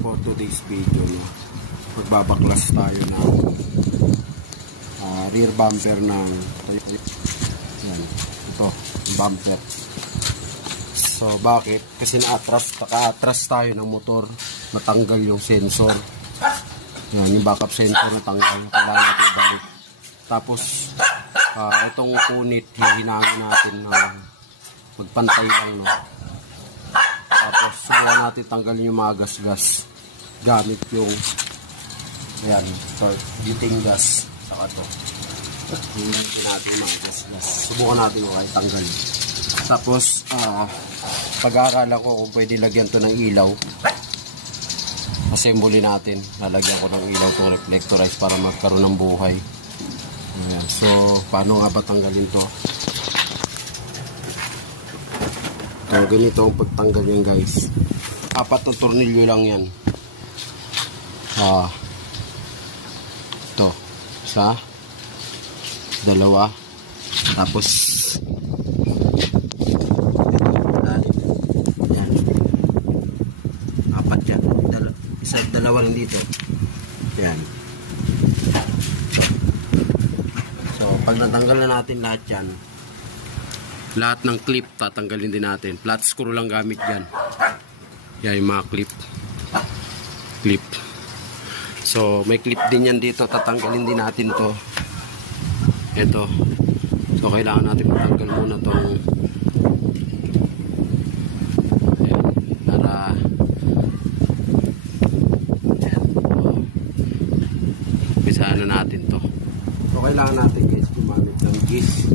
for today's video, no, magbabaklas tayo ng rear bumper ng yan, ito, bumper. So bakit? Kasi naka-atras tayo ng motor, natanggal yung sensor. Yan, yung backup sensor natanggal, kailangan natin ibalik. Tapos itong kunit, hihinangin natin na magpantay lang, no. Tapos subukan natin tanggalin yung mga gas-gas gamit yung ayan, butane gas saka to. Hindi natin yung mga gas-gas. Subukan natin kung ay tanggalin. Tapos pag-aaralan ko kung pwede lagyan to ng ilaw. Assembly natin. Lalagyan ko ng ilaw itong reflectorize para magkaroon ng buhay. Ayan. So paano nga ba tanggalin to? So, ganito ang pagtanggal yan, guys. 4 na tornilyo lang yan. Ito. 1, 2. Tapos yan. 4 yan. 1, 2 lang dito. Yan. So, pag natanggal na natin lahat yan, lahat ng clip tatanggalin din natin. Flat screw lang gamit dyan. Yan yung mga clip. So may clip din yan dito. Tatanggalin din natin to. Ito. So kailangan natin matanggal muna tong ayan, para ayan, pisahan na natin to. So kailangan natin, guys, gumamit ng gis.